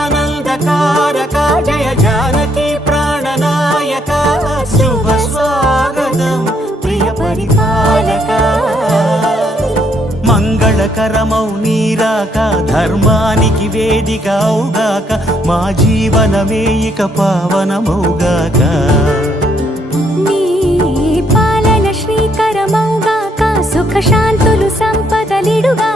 జగదానందకారక జయ జానకి ప్రాణనాయక శుభ స్వాగతం ప్రియ పరిపాలక మంగళకరమౌ నీరాక ధర్మానికి వేదిక అవుగాక మా జీవనమే ఇక పావనమౌగాక నీ పాలన శ్రీకరమౌగాక సుఖ శాంతులు సంపదలిడుగా